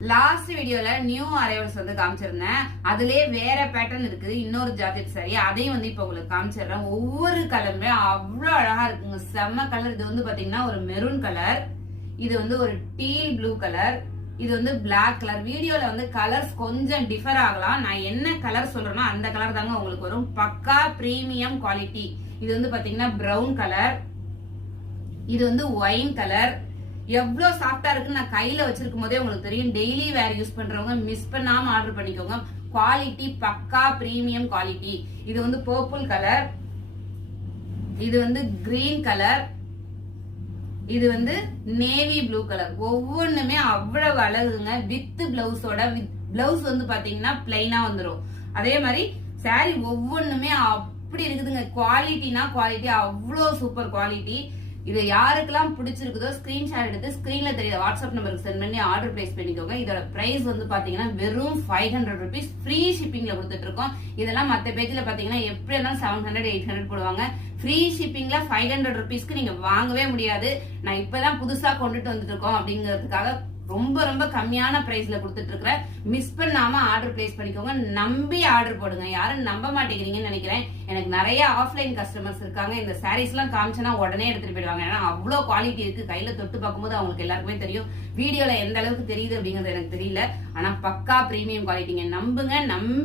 Last வீடியோல new arrivals வந்து காமிச்சிருந்தேன். அதுலயே வேற பேட்டர்ன் இருக்குது. இன்னொரு ஜார்ஜெட் சாரி அதையும் வந்து இப்ப உங்களுக்கு காமிச்சிடுறேன். ஒவ்வொரு கலருமே அவ்வளவு அழகா இருக்குங்க. செம்ம கலர். இது வந்து பாத்தீங்கன்னா ஒரு மெரூன் கலர், இது வந்து ஒரு டீல் ப்ளூ கலர், இது வந்து பிளாக் கலர். வீடியோல வந்து கலர்ஸ் கொஞ்சம் டிஃபர் ஆகலாம். நான் என்ன கலர் சொல்றேனோ அந்த கலர் தாங்க உங்களுக்கு வரும். பக்கா பிரீமியம் குவாலிட்டி. இது வந்து பாத்தீங்கன்னா பிரவுன் கலர், இது வந்து ஒயின் கலர். எவ்வளவு சாஃப்டா இருக்குன்னு நான் கையில வச்சிருக்கும் போதே உங்களுக்கு தெரியும். டெய்லி வேர் யூஸ் பண்றவங்க மிஸ் பண்ணாம ஆர்டர் பண்ணிக்கோங்க. குவாலிட்டி பக்கா பிரீமியம் குவாலிட்டி. இது வந்து பர்பிள் கலர், இது வந்து கிரீன் கலர், இது வந்து நேவி ப்ளூ கலர். ஒவ்வொன்றுமே அவ்வளவு அழகுங்க. வித் பிளவுஸோட. பிளவுஸ் வந்து பாத்தீங்கன்னா பிளைனா வந்துடும். அதே மாதிரி சாரி ஒவ்வொன்றுமே அப்படி இருக்குதுங்க. குவாலிட்டினா குவாலிட்டி, அவ்வளோ சூப்பர் குவாலிட்டி. இது யாருக்கெல்லாம் பிடிச்சிருக்குதோ ஸ்கிரீன்ஷாட் எடுத்து ஸ்கிரீன்ல தெரியற வாட்ஸ்அப் நம்பருக்கு சென்ட் பண்ணி ஆர்டர் பிளேஸ் பண்ணிக்கோங்க. இதோட பிரைஸ் வந்து பாத்தீங்கன்னா வெறும் 500 rupees ஃப்ரீ ஷிப்பிங்ல கொடுத்துட்டு இருக்கோம். இதெல்லாம் மத்த பேஜ்ல பாத்தீங்கன்னா எப்படி இருந்தாலும் 700 800 போடுவாங்க. ஃப்ரீ ஷிப்பிங்ல 500 rupeesக்கு நீங்க வாங்கவே முடியாது. நான் இப்பதான் புதுசா கொண்டுட்டு வந்துட்டு இருக்கோம் அப்படிங்கிறதுக்காக ரொம்ப ரொம்ப கம்மியான பிரைஸ்ல கொடுத்துட்டு இருக்கிறேன். மிஸ் பண்ணாம ஆர்டர் பிளேஸ் பண்ணிக்கோங்க. நம்பி ஆர்டர் போடுங்க. யாரும் நம்ப மாட்டேங்கிறீங்கன்னு நினைக்கிறேன். எனக்கு நிறைய ஆஃப்லைன் கஸ்டமர்ஸ் இருக்காங்க. இந்த சாரீஸ் எல்லாம் காமிச்சனா உடனே எடுத்துட்டு போயிடுவாங்க. ஏன்னா அவ்வளவு குவாலிட்டி இருக்கு. கையில தொட்டு பார்க்கும்போது அவங்களுக்கு எல்லாருக்குமே தெரியும். வீடியோல எந்த அளவுக்கு தெரியுது அப்படிங்கிறது எனக்கு தெரியல. ஆனா பக்கா பிரீமியம் குவாலிட்டிங்க. நம்புங்க. நம்பி